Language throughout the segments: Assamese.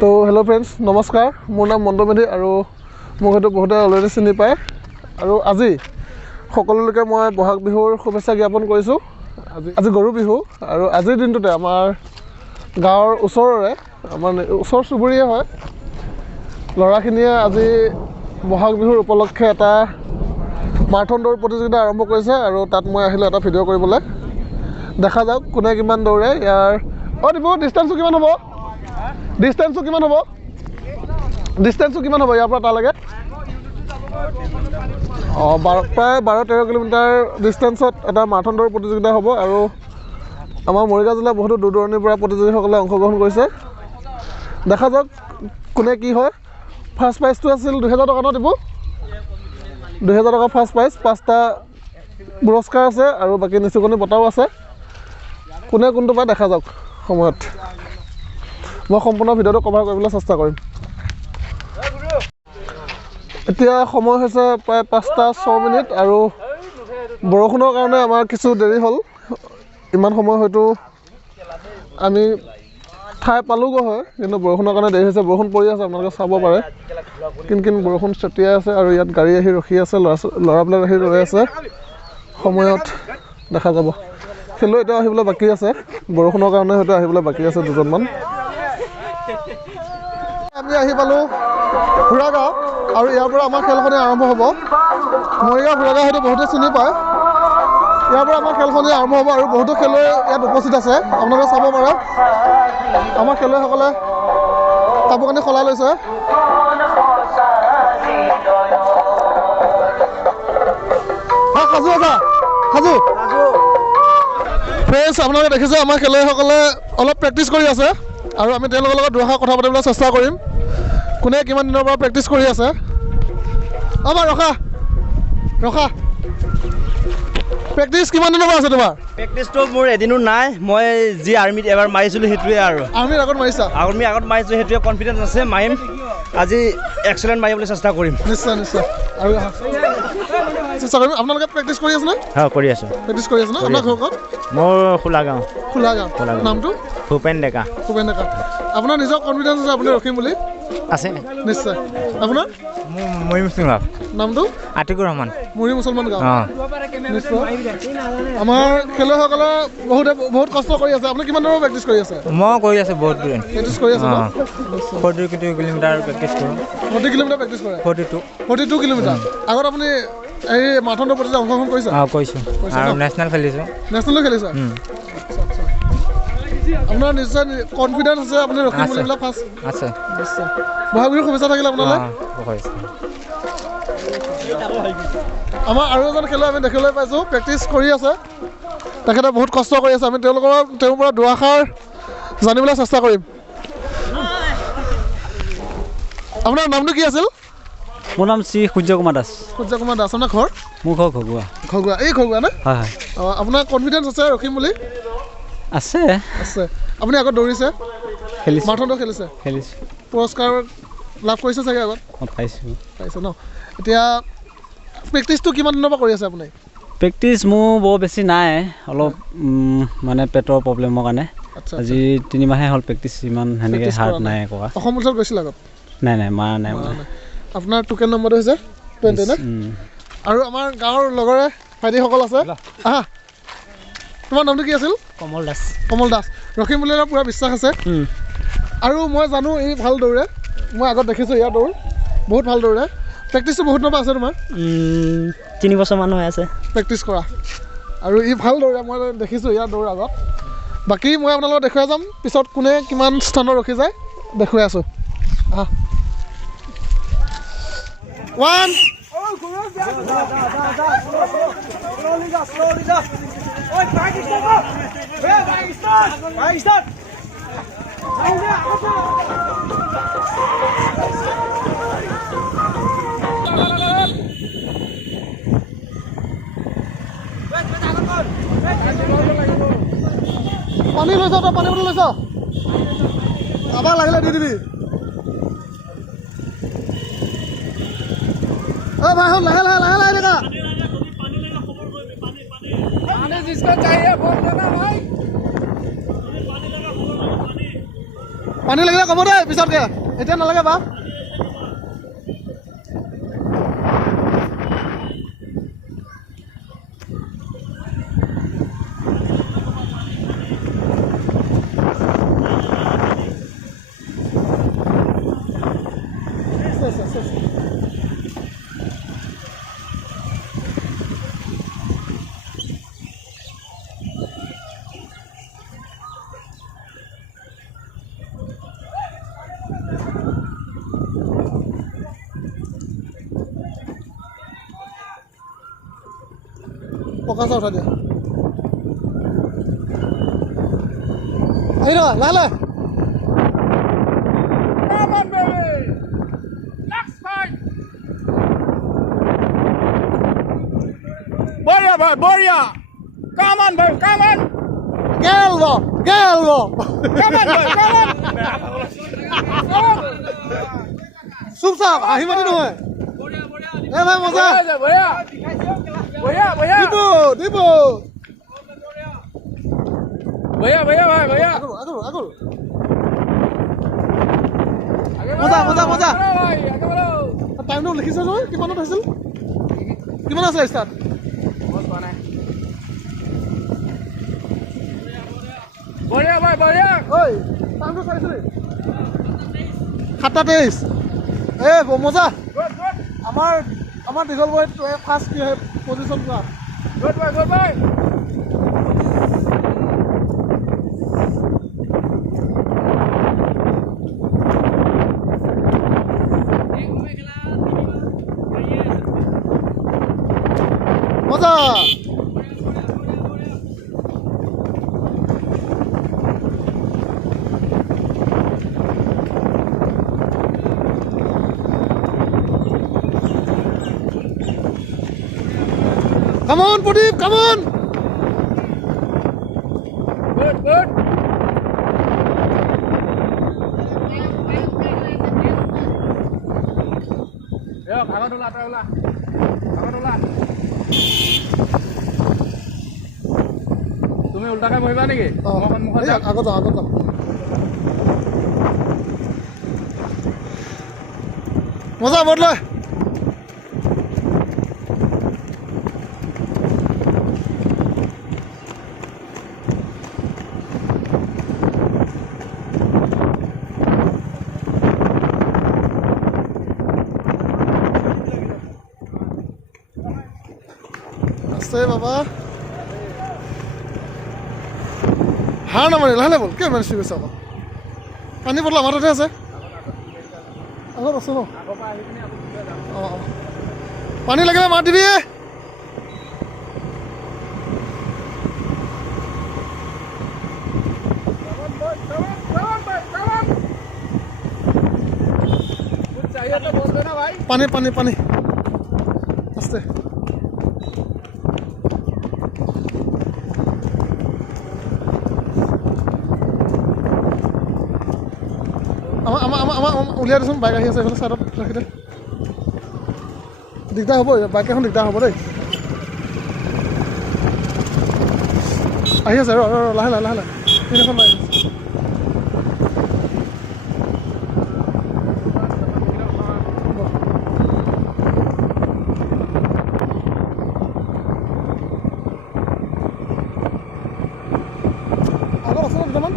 তো হেল্ল' ফ্ৰেণ্ডছ নমস্কাৰ মোৰ নাম মণ্টু মেধি আৰু মোক হয়তো বহুতে অলৰেডি চিনি পায় আৰু আজি সকলোলৈকে মই বহাগ বিহুৰ শুভেচ্ছা জ্ঞাপন কৰিছোঁ আজি গৰু বিহু আৰু আজিৰ দিনটোতে আমাৰ গাঁৱৰ ওচৰৰে আমাৰ ওচৰ চুবুৰীয়া হয় ল'ৰাখিনিয়ে আজি বহাগ বিহুৰ উপলক্ষে এটা মাৰাথন দৌৰ প্ৰতিযোগিতা আৰম্ভ কৰিছে আৰু তাত মই আহিলোঁ এটা ভিডিঅ' কৰিবলৈ দেখা যাওক কোনে কিমান দৌৰে ইয়াৰ দিব ডিষ্টেঞ্চটো কিমান হ'ব ডিষ্টেঞ্চটো কিমান হ'ব ইয়াৰ পৰা তালৈকে প্ৰায় 12-13 কিলোমিটাৰ ডিষ্টেঞ্চত এটা মাৰাথন দৌৰ প্ৰতিযোগিতা হ'ব আৰু আমাৰ মৰিগাঁও জিলাৰ বহুতো দূৰ দূৰণিৰ পৰা প্ৰতিযোগীসকলে অংশগ্ৰহণ কৰিছে দেখা যাওক কোনে কি হয় ফাৰ্ষ্ট প্ৰাইজটো আছিল 2000 টকা ন দিব 2000 টকা ফাৰ্ষ্ট প্ৰাইজ 5টা পুৰস্কাৰ আছে আৰু বাকী নিচুকনি বঁটাও আছে কোনে কোনটো পায় দেখা যাওক সময়ত মই সম্পূৰ্ণ ভিডিঅ'টো কভাৰ কৰিবলৈ চেষ্টা কৰিম এতিয়া সময় হৈছে প্ৰায় 5:06 আৰু বৰষুণৰ কাৰণে আমাৰ কিছু দেৰি হ'ল ইমান সময় হয়তো আমি ঠাই পালোগৈ হয় কিন্তু বৰষুণৰ কাৰণে দেৰি হৈছে বৰষুণ পৰি আছে আপোনালোকে চাব পাৰে কিন বৰষুণ ছটিয়াই আছে আৰু ইয়াত গাড়ী আহি ৰখি আছে ল'ৰাবিলাক আহি ৰৈ আছে সময়ত দেখা যাব খেলুৱৈ এতিয়া আহিবলৈ বাকী আছে বৰষুণৰ কাৰণে হয়তো আহিবলৈ বাকী আছে দুজনমান আমি আহি পালোঁ ঘোঁৰাগাঁও আৰু ইয়াৰ পৰা আমাৰ খেলখনি আৰম্ভ হ'ব মৰিগাঁও ঘোঁৰাগাঁও হয়তো বহুতে চিনি পায় ইয়াৰ পৰা আমাৰ খেলখনি আৰম্ভ হ'ব আৰু বহুতো খেলুৱৈ ইয়াত উপস্থিত আছে আপোনালোকে চাব পাৰে আমাৰ খেলুৱৈসকলে কাপোৰ কানি সলাই লৈছে সাজু ফ্ৰেণ্ডছ আপোনালোকে দেখিছে আমাৰ খেলুৱৈসকলে অলপ প্ৰেক্টিচ কৰি আছে আৰু আমি তেওঁলোকৰ লগত দুআষাৰ কথা পাতিবলৈ চেষ্টা কৰিম কোনে কিমান দিনৰ পৰা প্ৰেক্টিচ কৰি আছে আমাৰ ৰখা প্ৰেক্টিচ কিমান দিনৰ পৰা আছে তোমাৰ প্ৰেক্টিচটো মোৰ এদিনো নাই মই যি আৰ্মিত এবাৰ মাৰিছিলোঁ সেইটোৱে আৰু আৰ্মিৰ আগত মাৰিছা আৰ্মিৰ আগত মাৰিছোঁ সেইটোৱে কনফিডেঞ্চ আছে মাৰিম আজি এক্সেলেণ্ট মাৰিবলৈ চেষ্টা কৰিম নিশ্চয় আৰু চেষ্টা কৰিম আপোনালোকে প্ৰেক্টিচ কৰি আছে নে হয় কৰি আছোঁ প্ৰেক্টিচ কৰি আছে ন আপোনাৰ ঘৰ ক'ত মোৰ খোলাগাঁও নামটো ভূপেন ডেকা আপোনাৰ নিজৰ কনফিডেঞ্চ আছে আপুনি ৰখিম বুলি আছে নিশ্চয় আপোনাৰ মৰি মুছলিম গাঁও নামটো আতিকুৰ ৰহমান মুৰি মুছলমান গাঁও নিশ্চয় আমাৰ খেলুৱৈসকলে বহুত কষ্ট কৰি আছে আপুনি কিমান দূৰৰ প্ৰেক্টিচ কৰি আছে মই কৰি আছোঁ বহুত দূৰ প্ৰেক্টিচ কৰি আছে 42 কিলোমিটাৰ প্ৰেক্টিচ কৰোঁ 40 কিলোমিটাৰ প্ৰেক্টিচ কৰে 42 কিলোমিটাৰ আগত আপুনি এই মাৰাথন দৌৰ প্ৰতিযোগিতাত অংশগ্ৰহণ কৰিছে কৰিছোঁ আৰু নেশ্যনেল খেলিছোঁ নেশ্যনেলো খেলিছে আপোনাৰ নিশ্চয় কনফিডেঞ্চ আছে আপুনি ৰখিম বুলি পেলাই ফাৰ্ষ্ট আছে নিশ্চয় বহাগ বিহুৰ শুভেচ্ছা থাকিলে আপোনালৈ আমাৰ আৰু এজন খেলুৱৈ আমি দেখিবলৈ পাইছোঁ প্ৰেক্টিচ কৰি আছে তেখেতে বহুত কষ্ট কৰি আছে আমি তেওঁৰ পৰা দুআষাৰ জানিবলৈ চেষ্টা কৰিম আপোনাৰ নামটো কি আছিল মোৰ নাম শ্ৰী সূৰ্য কুমাৰ দাস আপোনাৰ ঘৰ মোৰ ঘৰ খগুৱা এই খগুৱা নে হয় আপোনাৰ কনফিডেঞ্চ আছে ৰখিম বুলি আছে আপুনি আগত দৌৰিছে খেলিছোঁ মাৰাথন দৌৰ খেলিছোঁ পুৰস্কাৰ লাভ কৰিছে চাগে আগত পাইছে ন এতিয়া প্ৰেক্টিচটো কিমান দিনৰ পৰা কৰি আছে আপুনি প্ৰেক্টিচ মোৰ বৰ বেছি নাই অলপ মানে পেটৰ প্ৰব্লেমৰ কাৰণে আজি 3 মাহে হ'ল প্ৰেক্টিচ ইমান সেনেকৈ হাৰ্ড নাই কৰা অসম অঞ্চল গৈছিল আগত নাই মাৰা নাই আপোনাৰ টোকেন নম্বৰটো হৈছে 20 নে আৰু আমাৰ গাঁৱৰ লগৰে ভাইটিসকল আছে আহা তোমাৰ নামটো কি আছিল কমল দাস ৰখিম বুলি পূৰা বিশ্বাস আছে আৰু মই জানো ই ভাল দৌৰে মই আগত দেখিছোঁ ইয়াৰ দৌৰ বহুত ভাল দৌৰে প্ৰেক্টিচটো বহুত দিনৰ পৰা আছে তোমাৰ 3 বছৰমান হৈ আছে প্ৰেক্টিচ কৰা আৰু ই ভাল দৌৰে মই দেখিছোঁ ইয়াৰ দৌৰ আগত বাকী মই আপোনালোকক দেখুৱাই যাম পিছত কোনে কিমান স্থানত ৰখি যায় দেখুৱাই আছোঁ আহা 1 পানী লৈছ তই পানী বটল লৈছ কাৰোবাক লাগিলে দি দিবি ভাই হ'ল লাহে দেখা जिसको चाहिए फोन देना भाई পানী লাগিলে ক'ব দেই পিছতকে এতিয়া নালাগে বা পকা চাহ উঠাই দিয়া আহি ৰবা লাহে লাহে Boria, boy, Boria! Come on, boy, come on! গেলব Come on, boy, come on! চুপচাপ আহি মাতি নহয় এ ভাই মজা Boria! Boria, Boria! দিব Boria, Boria, boy, Boria! আগৰ মজা টাইমটো লিখিছ নহয় কিমানত হৈছিল কিমান আছিলে ষ্টাৰ্ট Boria, boy, Boria! ঐ টাইমটো চাইছিলি 7:23 এ মজা Good, good! আমাৰ দীঘল বয় ফাৰ্ষ্ট কি হয় পজিশ্যন পোৱা Good, boy, good, boy! মজা Come on, Pradeep, come on! Good, good! Yo, agak ulah. তুমি উল্টাকে বহিবা নেকি আগত যাওঁ মজা বদলাই আছে বাবা হাৰ নামাৰি লাহে বল কিয় ইমান চিৰিয়াছ আকৌ পানী বটল আমাৰ তাতে আছে আগত আছো ন অঁ পানী লাগিলে মাত দিবি পানী আস্তে আমাৰ উলিয়াই দেচোন বাইক আহি আছে এইফালে ছাইডত ৰাখি দে দিগদাৰ হ'ব বাইক এখন দিগদাৰ হ'ব দেই আহি আছে ৰ লাহে তিনিখন বাইক আগত আছে ন দুটামান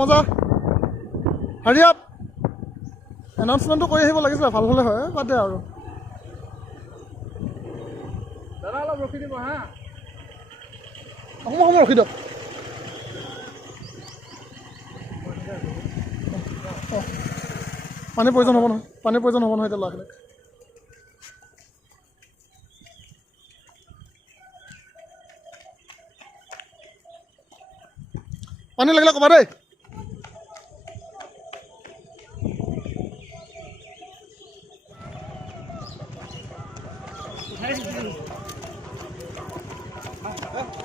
মজা হাৰি আপ এনাউন্সমেণ্টটো কৰি আহিব লাগিছিলে ভাল হ'লে হয় বাদ দে আৰু দাদা অলপ ৰখি দিব হা অকণমান সময় ৰখি দিয়ক পানীৰ প্ৰয়োজন হ'ব নহয় এতিয়া ল'ৰাবিলাক পানী লাগিলে ক'বা দেই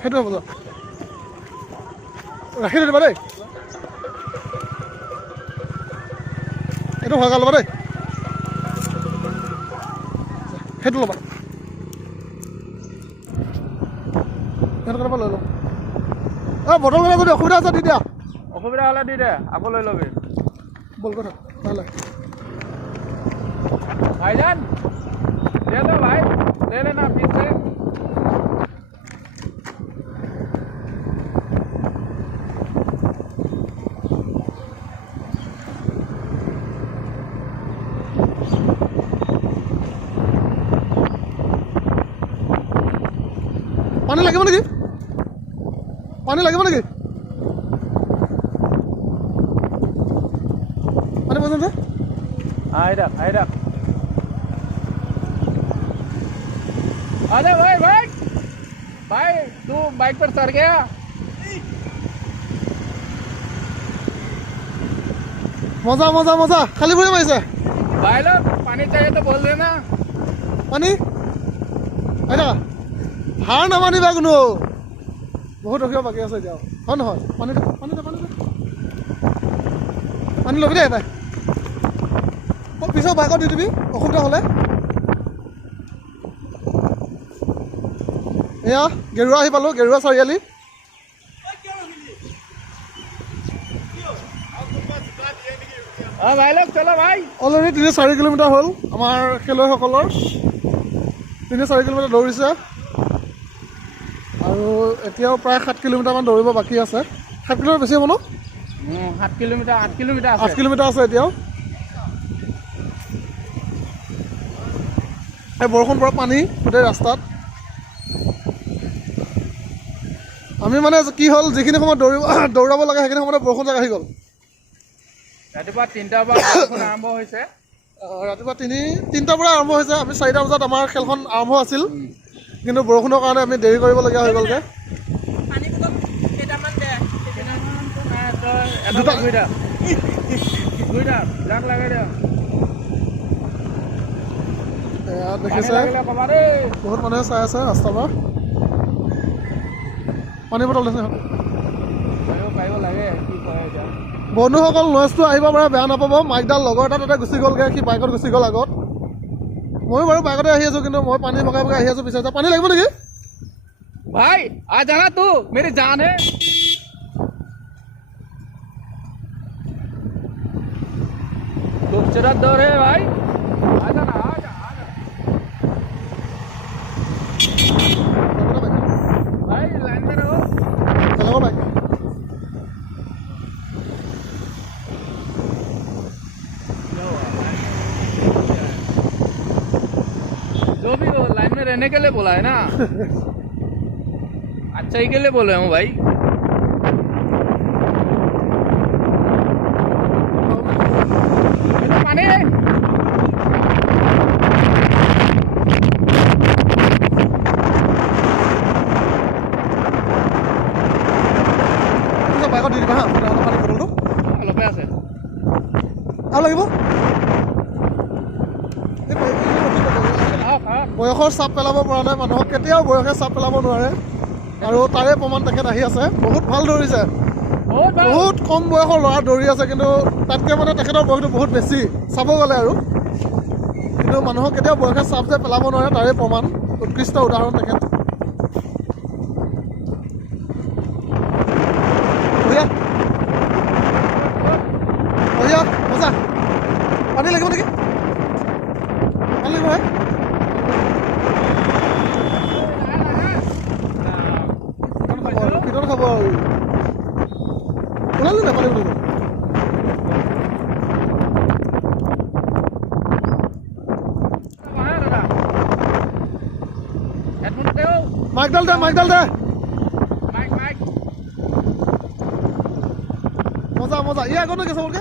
সেইটো হ'ব ৰাখি দিবা দেই এইটো ভগা ল'বা দেই সেইটো ল'বা সেইটো কাৰণে লৈ লওঁ বটল কেইটা যদি অসুবিধা আছে দি দিয়া অসুবিধা হ'লে দি দে আকৌ লৈ ল'বি বল কথা ভালে भाईजान ले लो भाई ले लेना फिर से পানী লাগিব নেকি পানী লাগিব নেকি পানী পৰ্যন্ত आई रख अरे भाई तू बाइक पर सर गया মজা মজা মজা খালি ভৰি মাৰিছে भाई लोग पानी चाहिए तो बोल देना পানী আইতা হাৰ নামানিবা কোনো বহুত ৰখিব বাকী আছে এতিয়া হয় নহয় পানী পানী ল'বি দেই এটাই পিছত বাইকত দি দিবি অসুবিধা হ'লে এয়া গেৰুৱা আহি পালোঁ গেৰুৱা চাৰিআলি भाई लोग चलो भाई অলৰেডি 3-4 কিলোমিটাৰ হ'ল আমাৰ খেলুৱৈসকলৰ 3-4 কিলোমিটাৰ দৌৰিছে আৰু এতিয়াও প্ৰায় 7 কিলোমিটাৰমান দৌৰিব বাকী আছে 7 কিলোমিটাৰ বেছি হ'ব ন 8 কিলোমিটাৰ 8 কিলোমিটাৰ আছে এতিয়াও এই বৰষুণ পৰা পানী গোটেই ৰাস্তাত আমি মানে কি হ'ল যিখিনি সময়ত দৌৰাব লাগে সেইখিনি সময়ত বৰষুণ জাক আহি গ'ল ৰাতিপুৱা 3টা বজাত আৰম্ভ হৈছে ৰাতিপুৱা 3টাৰ পৰা আৰম্ভ হৈছে আমি 4টা বজাত আমাৰ খেলখন আৰম্ভ আছিল কিন্তু বৰষুণৰ কাৰণে আমি দেৰি কৰিবলগীয়া হৈ গ'লগৈ জাক লাগে দে এয়া দেখিছে বহুত মানুহে চাই আছে ৰাস্তাৰ পৰা পানী বটল দিছে পাৰিব লাগে কি কয় এতিয়া বন্ধুসকল নয়েজটো আহিব পাৰে বেয়া নাপাব মাইকডাল লগৰ এটা তাতে গুচি গ'লগৈ সি বাইকত গুচি গ'ল আগত ময়ো বাৰু বাইকতে আহি আছোঁ কিন্তু মই পানী ভগাই ভগাই আহি আছোঁ পিছে পানী লাগিব নেকি भाई आ जाना तू मेरी जान है खूबसूरत दौर है भाई आ जाना भाई लाइन में रहो চলাব বাইক जो भी हो लाइन में रहने के लिए बोला है ना अच्छा ही के लिए बोल रहा हूँ भाई पानी বাইকত দি দিবা হা পানী বটলটো অলপে আছে আৰু লাগিব বয়সৰ চাপ পেলাব পৰা নাই মানুহক কেতিয়াও বয়সে চাপ পেলাব নোৱাৰে আৰু তাৰে প্ৰমাণ তেখেত আহি আছে বহুত ভাল দৌৰিছে বহুত কম বয়সৰ ল'ৰা দৌৰি আছে কিন্তু তাতকৈ মানে তেখেতৰ বয়সটো বহুত বেছি চাব গ'লে আৰু কিন্তু মানুহক কেতিয়াও বয়সে চাপ যে পেলাব নোৱাৰে তাৰে প্ৰমাণ উৎকৃষ্ট উদাহৰণ তেখেত মজা পানী লাগিব নেকি পানী লাগিব হয় পিটন খাব আৰু ওলালে নাপানী বুলি মাইকডাল দে মজা মজা ই আগত গৈছে বলকে